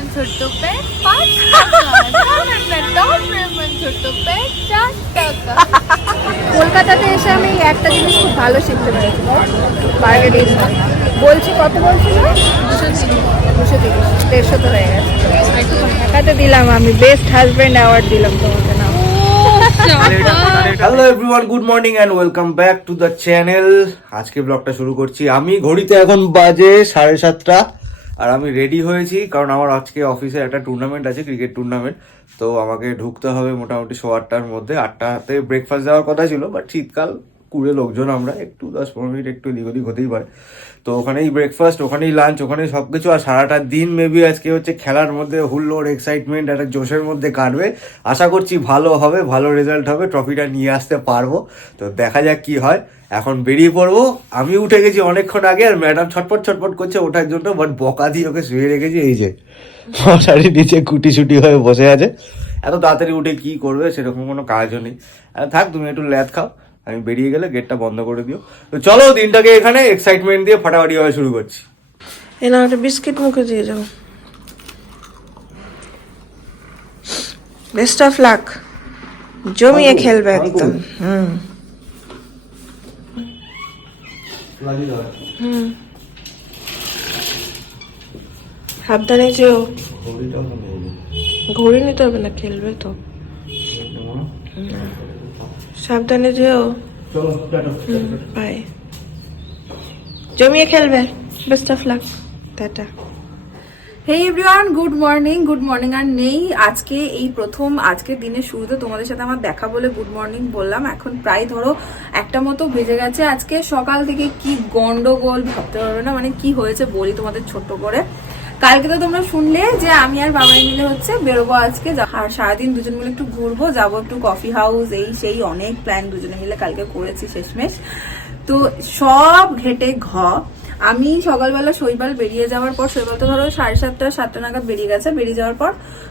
প্রেমের ছোট্ট পেট 5 টাকা, টপ প্রেমের ছোট্ট পেট 4 টাকা। কলকাতাতে এসে আমি একটা জিনিস খুব ভালো শিখতে পেরেছি, বার্গেনিং। বলছি কত বলছিল? 230, 150 তো হয়ে গেছে। টাকাতে দিলাম আমি, বেস্ট হাজবেন্ড অ্যাওয়ার্ড দিলাম তোমাকে না। Hello everyone, good morning and welcome back to the channel. আজকে ব্লগটা শুরু করছি। আমি ঘড়িতে এখন বাজে 7:30 আর আমি রেডি হয়েছি কারণ আমার আজকে অফিসে একটা টুর্নামেন্ট আছে, ক্রিকেট টুর্নামেন্ট। তো আমাকে ঢুকতে হবে মোটামুটি 8:15-র মধ্যে। 8টাতে ব্রেকফাস্ট দেওয়ার কথা ছিল, বাট শীতকাল, কুড়ে লোকজন আমরা, একটু 10-15 মিনিট একটু এদিক ওদিক হতেই পারে। তো ওখানেই ব্রেকফাস্ট, ওখানেই লাঞ্চ, ওখানেই সব কিছু। আর সারাটা দিন মেবি আজকে হচ্ছে খেলার মধ্যে হুল্লোড়, এক্সাইটমেন্ট, একটা জোশের মধ্যে কাটবে। আশা করছি ভালো হবে, ভালো রেজাল্ট হবে, ট্রফিটা নিয়ে আসতে পারবো। তো দেখা যাক কি হয়। এখন বেরিয়ে পড়বো। আমি উঠে গেছি অনেকক্ষণ আগে, আর ম্যাডাম ছটপট ছটপট করছে ওঠার জন্য, বাট বকা দিয়ে ওকে শুয়ে রেখেছি। এই যে মশারির নিচে কুটি হয়ে বসে আছে। এত তাড়াতাড়ি উঠে কি করবে, সেরকম কোনো কাজও নেই। থাক, তুমি একটু ল্যাদ খাও, আমি বেরিয়ে গেলে গেটটা বন্ধ করে দিও। তো চলো, দিনটাকে এখানে এক্সাইটমেন্ট দিয়ে ফাটাফাটি ভাবে শুরু করছি। এনা একটা বিস্কিট মুখে দিয়ে যাও। বেস্ট অফ লাক, জমিয়ে খেলবে একদম। সাবধানে যেও, ঘড়ি নিতে হবে না, খেলবে তো। সাবধানে যেও, বাই। জমিয়ে খেলবে, best of luck, tata. Hey everyone, good morning আর নেই আজকে। এই প্রথম আজকের দিনের শুরুতে তোমাদের সাথে আমার দেখা বলে গুড মর্নিং বললাম। এখন প্রায় ধরো 1টা মতো বেজে গেছে। আজকে সকাল থেকে কি গন্ডগোল ভাবতে পারবে না, মানে কি হয়েছে বলি তোমাদের ছোট্ট করে। কালকে তো তোমরা শুনলে যে আমি আর বাবাই মিলে হচ্ছে বেরোবো আজকে, আর সারাদিন দুজন মিলে একটু ঘুরবো, যাবো একটু কফি হাউস, এই সেই অনেক প্ল্যান দুজনে মিলে কালকে করেছি শেষমেশ। তো সব ঘেটে আমি সকালবেলা শৈবাল বেরিয়ে যাওয়ার পর, শৈবাল তো ধরো 7:30-7টা নাগাদ বেরিয়ে গেছে। বেরিয়ে যাওয়ার পর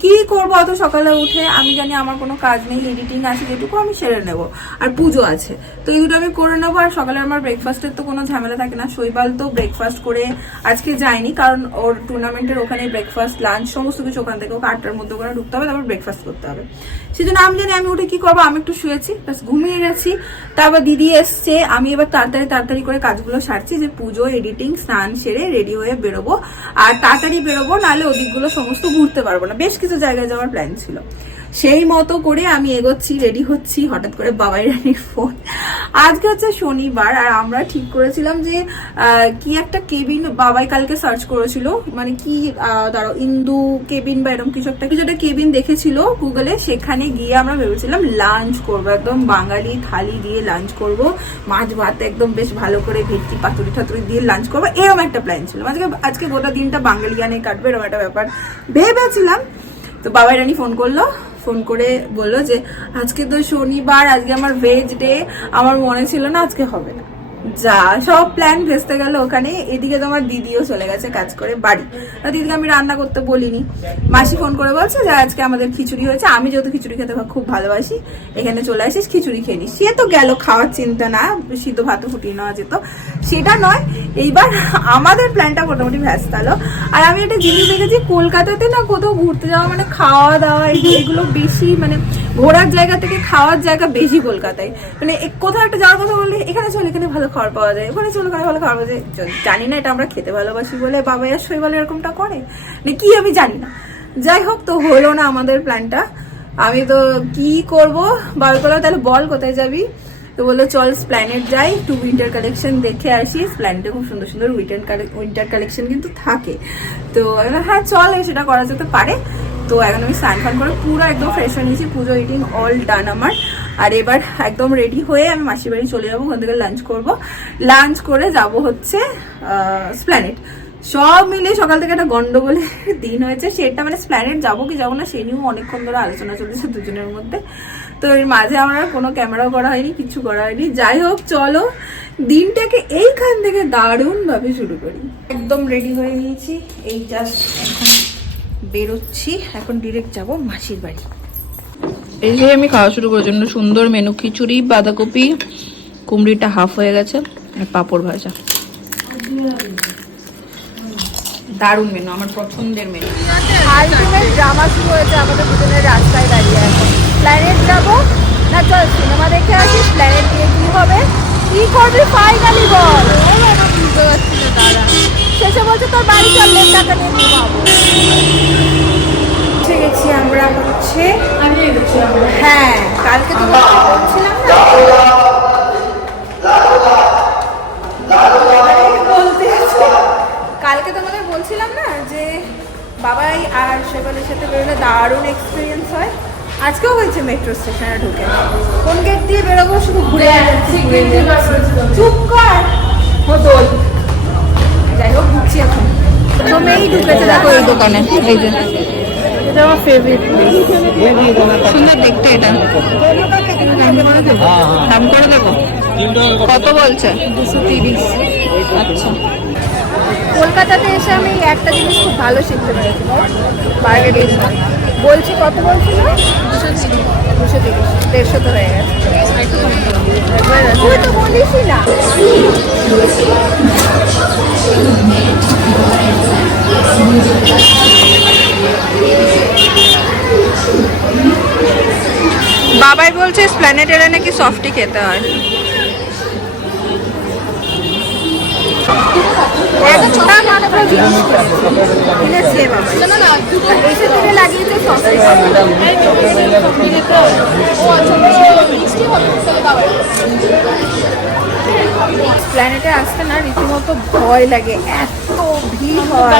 কি করবো অত সকালে উঠে, আমি জানি আমার কোনো কাজ নেই, এডিটিং আছে যেটুকু আমি সেরে নেবো, আর পুজো আছে, তো এই দুটো আমি করে নেবো। আর সকালে আমার ব্রেকফাস্টের তো কোনো ঝামেলা থাকে না। শৈবাল তো ব্রেকফাস্ট করে আজকে যায়নি, কারণ ওর টুর্নামেন্টের ওখানে ব্রেকফাস্ট লাঞ্চ সমস্ত কিছু ওখান থেকে ওকে 8টার মধ্যে ওখানে ঢুকতে হবে, তারপর ব্রেকফাস্ট করতে হবে। সেজন্য আমি জানি আমি উঠে কি করবো, আমি একটু শুয়েছি, ব্যাস ঘুমিয়ে গেছি। তারপর দিদি এসছে, আমি এবার তাড়াতাড়ি করে কাজগুলো সারছি, যে পুজো, এডিটিং, স্নান সেরে রেডি হয়ে বেরোবো। আর তাড়াতাড়ি বেরোবো, নাহলে ওদিকগুলো সমস্ত ঘুরতে পারবো না, বেশ কিছু জায়গায় যাওয়ার প্ল্যান ছিল। সেই মতো করে আমি এগোচ্ছি, রেডি হচ্ছি, হঠাৎ করে বাবাই রানির ফোন। আজকে হচ্ছে শনিবার, আর আমরা ঠিক করেছিলাম যে কি একটা কেবিন বাবাই কালকে সার্চ করেছিল, মানে কি দাঁড়াও, ইন্দু কেবিন বা এরকম কিছু একটা কেবিন দেখেছিল গুগলে। সেখানে গিয়ে আমরা ভেবেছিলাম লাঞ্চ করবো, একদম বাঙালি থালি দিয়ে লাঞ্চ করব, মাছ ভাত একদম বেশ ভালো করে ভেটকি পাতুরি ঠাতুরি দিয়ে লাঞ্চ করবো, এরকম একটা প্ল্যান ছিল। আজকে গোটা দিনটা বাঙালিয়ানে কাটবে, এরকম একটা ব্যাপার ভেবেছিলাম। তো বাবাই রানী ফোন করে বললো যে আজকে তো শনিবার, আজকে আমার ভেজ ডে। আমার মনে ছিল না আজকে হবে না, যা সব প্ল্যান ভেস্তে গেল ওখানে। এদিকে তোমার দিদিও চলে গেছে কাজ করে বাড়ি। দিদিকে আমি রান্না করতে বলিনি। মাসি ফোন করে বলছে যে আজকে আমাদের খিচুড়ি হয়েছে, আমি যেহেতু খিচুড়ি খেতে খুব ভালোবাসি, এখানে চলে আসিস খিচুড়ি খেয়ে নিস। সে তো গেল, খাওয়ার চিন্তা না, সিদ্ধ ভাতও ফুটিয়ে নেওয়া যেত, সেটা নয়। এইবার আমাদের প্ল্যানটা মোটামুটি ভেস্তালো। আর আমি একটা জিনিস দেখেছি, কলকাতাতে না কোথাও ঘুরতে যাওয়া মানে খাওয়া দাওয়া এগুলো বেশি, মানে ঘোরার জায়গা থেকে খাওয়ার জায়গা বেশি কলকাতায়। মানে কোথাও একটা যাওয়ার কথা বললে এখানে চল, এখানে ভালো খাবার পাওয়া যায়, ওখানে চল, ওখানে ভালো খাবার পাওয়া যায়। জানি না এটা আমরা খেতে ভালোবাসি বলে বাবা আর শৈবাল এরকমটা করে কি আমি জানি না। যাই হোক, তো হলো না আমাদের প্ল্যানটা। আমি তো কি করব, বাবা বললো তাহলে বল কোথায় যাবি। তো বললো চল স্প্ল্যানেট যাই, একটু উইন্টার কালেকশন দেখে আসি। স্প্ল্যানেটে খুব সুন্দর সুন্দর উইন্টার কালেকশন কিন্তু থাকে। তো হ্যাঁ চল, সেটা করা যেতে পারে। তো এখন আমি স্নান ফান করে পুরো একদম ফ্রেশ হয়ে নিয়েছি, পুজো এডিটিং অল ডান আমার। আর এবার একদম রেডি হয়ে আমি মাসির বাড়ি চলে যাবো, ওখান থেকে লাঞ্চ করবো। লাঞ্চ করে যাব হচ্ছে স্প্ল্যানেট। সব মিলে সকাল থেকে একটা গন্ডগোলের দিন হয়েছে। সেটা মানে স্প্ল্যানেট যাবো কি যাবো না সে নিয়েও অনেকক্ষণ ধরে আলোচনা চলেছে দুজনের মধ্যে। তো এর মাঝে আমার কোনো ক্যামেরাও করা হয়নি, কিছু করা হয়নি। যাই হোক, চলো দিনটাকে এইখান থেকে দারুণ ভাবে শুরু করি। একদম রেডি হয়ে নিয়েছি, এই জাস্ট এখন বেরোচ্ছি। এখন ডিরেক্ট যাব মাসির বাড়ি। এই যে আমি খাওয়া শুরু করার জন্য সুন্দর মেনু, খিচুড়ি, বাঁধাকপি, কুমড়িটা হাফ হয়ে গেছে, আর পাঁপড় ভাজা। দারুণ মেনু, আমার পছন্দের মেনু। আলটিমেট ড্রামা শুরু হয়েছে আমাদের দুজনের রাস্তায় দাঁড়িয়ে। এখন প্ল্যানেট যাবো না চল সিনেমা দেখে আসিস, প্ল্যানেট গিয়ে কি হবে, কি করবি ফাইনালি বল। বুঝতে পারছি না দাঁড়া, শেষে বলছে তোর বাড়ি চল, টাকা নিয়ে ঘুমাবো। উঠে গেছি আমরা হচ্ছে, হ্যাঁ কালকে তো বলছিলাম না, কালকে তোমাদের বলছিলাম না যে বাবাই আর শেফালির সাথে বেরোলে দারুণ এক্সপিরিয়েন্স হয়। আজকেও হয়েছে মেট্রো স্টেশনে ঢুকে, কোন গেট দিয়ে বেরোবো শুধু ঘুরে যাচ্ছি, চুপ কর হতল। যাই হোক ঘুরছি এখন, প্রথমেই ঢুকেছে দেখো এই দোকানে, এই যে এটা আমার ফেভারিট, সুন্দর দেখতে এটা। দাম করে দেবো? কত বলছে? 230। আচ্ছা, কলকাতাতে এসে আমি একটা জিনিস খুব ভালো শিখতে পেরেছি, বার্গেনিং। বলছি কত বলছিল? 230, 150 তো হয়ে গেছে। তুই তো বলিসই না। বাবাই বলছে স্প্ল্যানেট এলে নাকি সফটি খেতে হয়। একটা মাত্র জিনিস কিনেছে বাবা, এসে থেকে লাগিয়েছে সসেজ। প্ল্যানেটে আসতে না রীতিমতো ভয় লাগে, এত ভিড় হয়।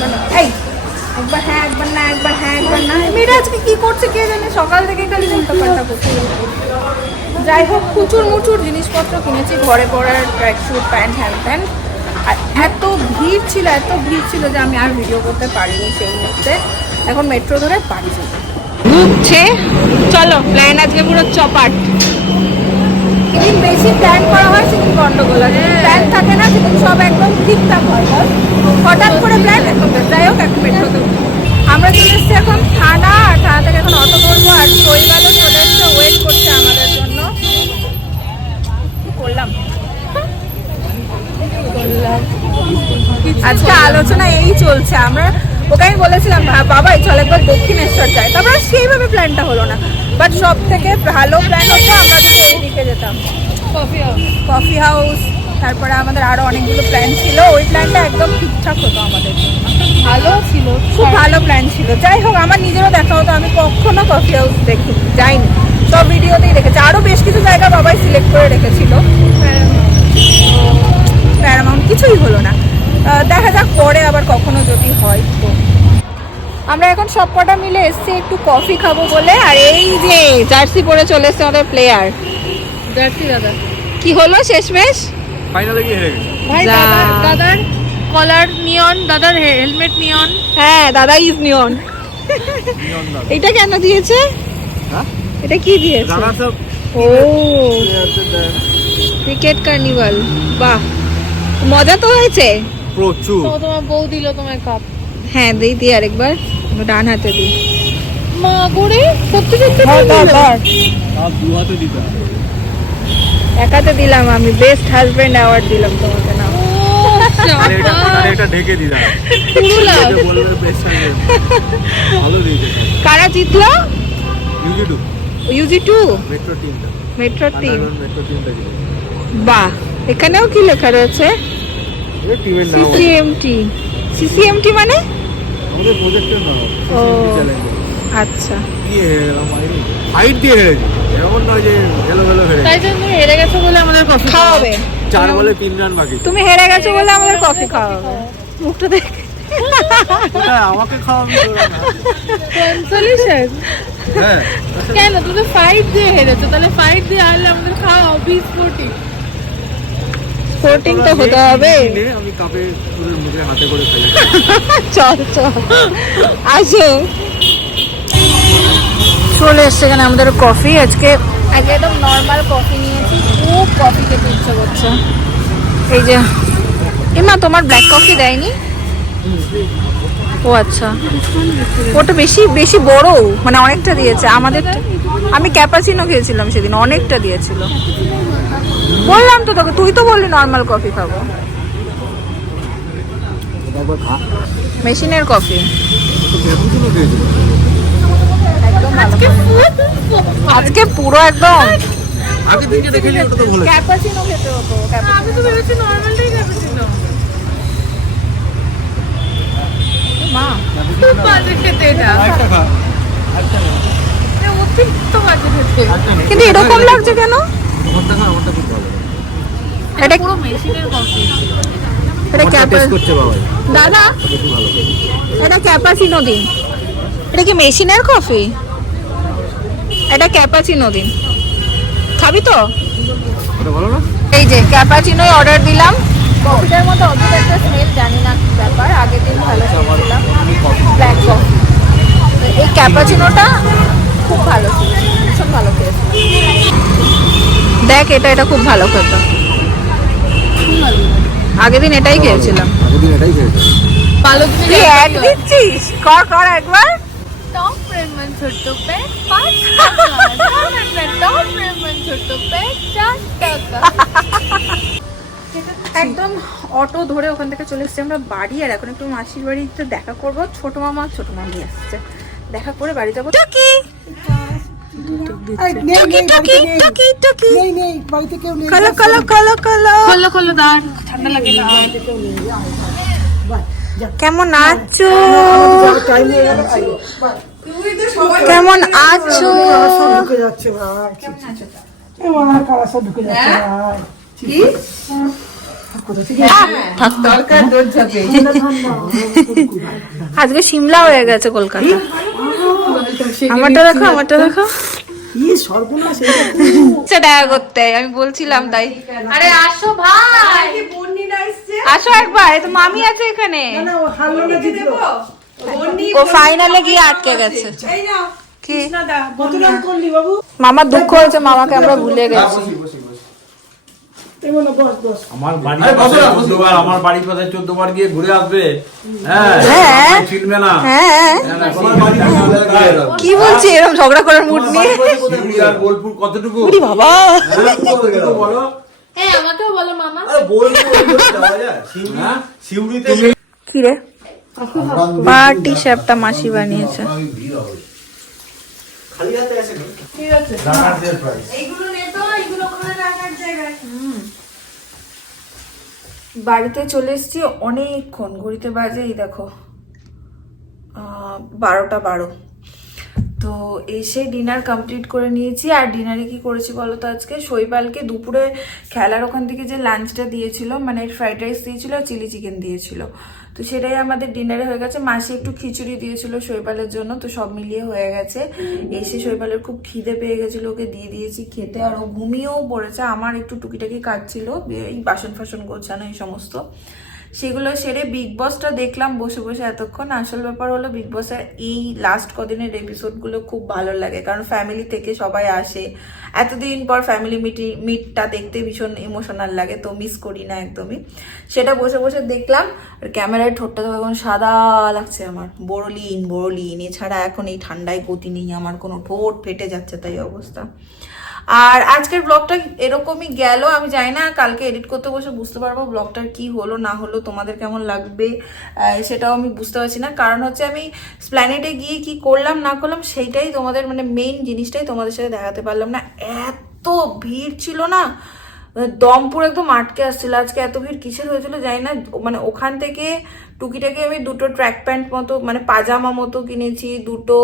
মানে এই একবার হ্যাঁ একবার না, একবার হ্যাঁ একবার না, মেয়েটা আজকে কি করছে কে জানে, সকাল থেকে খালি উল্টো পাল্টা করছে। যাই হোক প্রচুর মুচুর জিনিসপত্র কিনেছি, ঘরে পরার track suit, pant, hand pant. আর এত ভিড় ছিল যে আমি আর ভিডিও করতে পারিনি সেই মুহূর্তে। এখন মেট্রো ধরে বাড়ি যাব। ঢুকছে, চলো প্ল্যান আজকে পুরো চপাট। যেদিন বেশি প্ল্যান করা হয় সেদিন গন্ডগোল হয়, প্ল্যান থাকে না সেদিন সব একদম ঠিকঠাক হয়। হঠাৎ করে প্ল্যান এখন, যাই হোক এখন মেট্রোতে আমরা চলে এসেছি এখন থানা, আর থানা থেকে এখন অটো করবো। আর শৈবালও চলে এসছে, ওয়েট করছে আমাদের জন্য। কি করলাম আজকে আলোচনা এই চলছে। আমরা ওকে আমি বলেছিলাম বাবাই চল একবার দক্ষিণেশ্বর যাই, তারপরে সেইভাবে প্ল্যানটা হলো না। বাট সব থেকে ভালো প্ল্যান হতো আমরা যদি এইদিকে যেতাম, কফি হাউস, তারপরে আমাদের আরো অনেকগুলো প্ল্যান ছিল। ওই প্ল্যানটা একদম ঠিকঠাক হতো আমাদের জন্য, ভালো ছিল, খুব ভালো প্ল্যান ছিল। যাই হোক আমার নিজেরও দেখা হতো, আমি কখনো কফি হাউস দেখিনি, যাইনি, সব ভিডিওতেই দেখেছি। আরো বেশ কিছু জায়গা বাবাই সিলেক্ট করে রেখেছিল, প্যারামাউন্ট কিছুই হলো না। দেখা যাক পরে আবার কখনো যদি হয়। তো আমরা এখন সব কটা মিলে এসছি একটু কফি খাবো বলে। আর এই যে জার্সি পরে চলে এসছে আমাদের প্লেয়ার জার্সি। দাদা কি হলো শেষমেশ? ফাইনালে গিয়ে হেরে গেছে। ভাই দাদার কলার নিয়ন, দাদার হেলমেট নিয়ন। হ্যাঁ দাদা ইজ নিয়ন। এটা কেন দিয়েছে? হ্যাঁ এটা কি দিয়েছে? দাদা সব ও ক্রিকেট কার্নিভাল, বাহ মজা তো হয়েছে প্রচুর। তোমার বউ দিল তোমায় কাপ। হ্যাঁ দিই আরেকবার, ডান হাতে দিই। মা করে সত্যি সত্যি আর দু হাতে দিতে হবে। এক হাতে দিলাম আমি, বেস্ট হাজবেন্ড অ্যাওয়ার্ড দিলাম তোমাকে না। আরে এটা ঢেকে দিলাম, বলবে বেস্ট সাইজ ভালো দিয়েছে। কারা জিতলো? ইউজি2, ইউজি2 মেট্রো টিমটা, মেট্রো টিম। মেট্রো টিমটা জিতেছে। বাহ, এখানেও কি লেখা রয়েছে? এই টিমের নাম সিসিএমটি। সিসিএমটি মানে আমাদের প্রজেক্টের নাম। ও আচ্ছা। কি হেরেলাম, ফাইট দিয়ে হেরেছি, এমন নয় যে হেলো হেরে। তাই জন্য তুমি হেরে গেছো বলে আমাদের কফি খাওয়াবে? 4 বলে 3 রান বাকি। তুমি হেরে গেছো বলে আমাদের কফি খাওয়াবে? মুখটা দেখ। আমাকে খাওয়াবি তোরা না? কনসোলেশন হ্যাঁ কেন? তুমি তো ফাইট দিয়ে হেরেছো, তাহলে ফাইট দিয়ে হারলে আমাদের খাওয়া বি স্পোর্টিং। স্পোর্টিং তো হতে হবে। আমি কাপে তোদের মুখে হাতে করে ফেলে। চল আসো। চলে এসছে এখানে আমাদের কফি। আজকে একদম নর্মাল কফি নিয়েছি, খুব কফি খেতে ইচ্ছে করছে। এই যে এমা তোমার ব্ল্যাক কফি দেয়নি? ও আচ্ছা, ওটা বেশি বেশি বড়, মানে অনেকটা দিয়েছে। আমাদের আমি ক্যাপাচিনো খেয়েছিলাম সেদিন, অনেকটা দিয়েছিল। বললাম তো তোকে, তুই তো বললি নর্মাল কফি খাবো। একবার খা। মেশিনের কফি তো ক্যাপুচিনো খেয়েছিল। আজকে পুরো একদম আগের দিন যেটা খেলি ওটা তো ভালো ছিল। ক্যাপাচিনো খেতে হতো। আমি তো ভেবেছি নরমালটাই ক্যাপাচিনো। মা খুব বাজে খেতে এটা। আরেকটা খা। অতিরিক্ত বাজে খেতে। কিন্তু এরকম লাগছে কেন? আমারটা খা, আমারটা খুব ভালো। এটা পুরো মেশিনের কফি। এটা আমারটা টেস্ট করছে বাবাই। দাদা বেশি ভালো। এটা ক্যাপাচিনো দিন। এটা কি মেশিনের কফি? এটা ক্যাপাচিনো দিন। খাবি তো? ওটা ভালো না? এই যে ক্যাপাচিনোই অর্ডার দিলাম। কফিটার মধ্যে অদ্ভুত একটা স্মেল, জানি না কি ব্যাপার। আগের দিন ভালো খেয়েছিলাম ব্ল্যাক কফি। এই ক্যাপাচিনোটা খুব ভালো ছিল, ভীষণ ভালো খেয়েছি। দেখ এটা খুব ভালো খেতো। আগের দিন এটাই খেয়েছিলাম। আগের দিন এটাই খেয়েছি। তুই এক দিচ্ছিস? কর কর একবার। टॉप प्रेमन छोटो पे 5 টাকা टॉप प्रेमन छोटो पे 4 টাকা। একদম অটো ধরে ওখান থেকে চলে এসেছি আমরা বাড়ি। আর এখন একটু মাসির বাড়িতে দেখা করব। ছোট মামা ছোট মামি আসছে, দেখা করে বাড়ি যাবো। টুকি কলো কলো কলো কলো খোলো খোলো দাঁড়, ঠান্ডা লাগে না। কেমন আছো? কেমন আছো? আজকে সিমলা হয়ে গেছে কলকাতা। আমারটা দেখো, আমারটা দেখো। দেখা করতে আমি বলছিলাম তাই। আরে আসো ভাই, আসো একবার। এই তো মামি আছে এখানে। ও ফাইনালে গিয়ে আটকে গেছে। কি মামার দুঃখ হয়েছে, মামাকে আমরা ভুলে গেছি। আমার বাড়ি পাশে 14 বার, আমার বাড়ির পাশে 14 বার গিয়ে ঘুরে আসবে। হ্যাঁ হ্যাঁ চিনবে না। হ্যাঁ কি বলছি, এরকম ঝগড়া করার মুড নিয়ে? শিউরি আর বোলপুর কতটুকু? বাবা হ্যাঁ, কতটুকু বলো? এই আমাকেও বলো মামা। হ্যাঁ? শিউরিতে কি রে, পার্টি শ্যাপটা মাসি বানিয়েছে। বাড়িতে চলে এসেছি অনেকক্ষণ। ঘড়িতে বাজে এই দেখো 12টা 12। তো এসে ডিনার কমপ্লিট করে নিয়েছি। আর ডিনারে কি করেছি বলো তো, আজকে শৈবালকে দুপুরে খেলার ওখান থেকে যে লাঞ্চটা দিয়েছিল, মানে ফ্রাইড রাইস দিয়েছিল আর চিলি চিকেন দিয়েছিল, তো সেটাই আমাদের ডিনারে হয়ে গেছে। মাসি একটু খিচুড়ি দিয়েছিল শৈবালের জন্য, তো সব মিলিয়ে হয়ে গেছে। এসে শৈবালের খুব খিদে পেয়ে গেছিলো, ওকে দিয়ে দিয়েছি খেতে। আর ও ঘুমিয়েও পড়েছে। আমার একটু টুকিটাকি কাজ ছিল, এই বাসন ফাসন গোছানো এই সমস্ত, সেগুলো সেরে বিগ বসটা দেখলাম বসে বসে এতক্ষণ। আসল ব্যাপার হলো বিগ বসের এই লাস্ট কদিনের এপিসোডগুলো খুব ভালো লাগে, কারণ ফ্যামিলি থেকে সবাই আসে। এতদিন পর ফ্যামিলি মিটটা দেখতে ভীষণ ইমোশনাল লাগে, তো মিস করি না একদমই। সেটা বসে বসে দেখলাম। আর ক্যামেরার ঠোঁটটা তো এখন সাদা লাগছে আমার, বোরলিন বোরলিন। এছাড়া এখন এই ঠান্ডায় গতি নেই আমার, কোনো ঠোঁট ফেটে যাচ্ছে তাই অবস্থা। আর আজকের ব্লগটা এরকমই গেল। আমি জানি না কালকে এডিট করতে বসে বুঝতে পারবো ব্লগটার কি হলো না হলো, তোমাদের কেমন লাগবে সেটাও আমি বুঝতে পারছি না। কারণ হচ্ছে আমি স্প্ল্যানেটে গিয়ে কি করলাম না করলাম সেইটাই তোমাদের, মানে মেইন জিনিসটাই তোমাদের সাথে দেখাতে পারলাম না। এত ভিড় ছিল না, দম পুরো একদম আটকে আসছিল। আজকে এত ভিড় কিসের হয়েছিল জানি না। মানে ওখান থেকে টুকিটাকি আমি দুটো ট্র্যাক প্যান্ট মতো, মানে পাজামা মতো কিনেছি, দুটো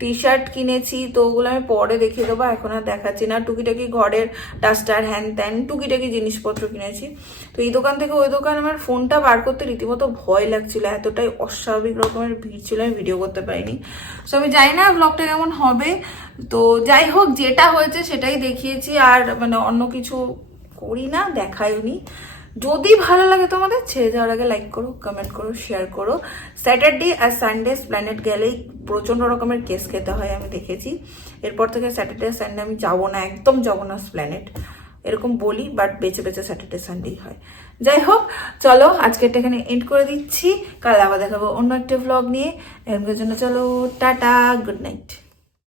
টি শার্ট কিনেছি, তো ওগুলো আমি পরে দেখিয়ে দেবো, এখন আর দেখাচ্ছি না। টুকিটাকি ঘরের ডাস্টার হ্যান ত্যান টুকিটাকি জিনিসপত্র কিনেছি। তো এই দোকান থেকে ওই দোকান আমার ফোনটা বার করতে রীতিমতো ভয় লাগছিল, এতটাই অস্বাভাবিক রকমের ভিড় ছিল, আমি ভিডিও করতে পারিনি। সো আমি জানি না ব্লগটা কেমন হবে। তো যাই হোক, যেটা হয়েছে সেটাই দেখিয়েছি, আর মানে অন্য কিছু করি না, দেখাইনি। যদি ভালো লাগে তোমাদের, ছেড়ে যাওয়ার আগে লাইক করো, কমেন্ট করো, শেয়ার করো। স্যাটারডে আর সানডে প্ল্যানেট গেলেই প্রচন্ড রকমের কেস খেতে হয়, আমি দেখেছি। এরপর থেকে স্যাটারডে সানডে আমি যাবো না, একদম যাবো না প্ল্যানেট, এরকম বলি, বাট বেছে বেছে স্যাটারডে সানডেই হয়। যাই হোক, চলো আজকে এটা এখানে এন্ড করে দিচ্ছি। কাল আবার দেখাবো অন্য একটা ভ্লগ নিয়ে। এখনকার জন্য চলো টাটা, গুড নাইট।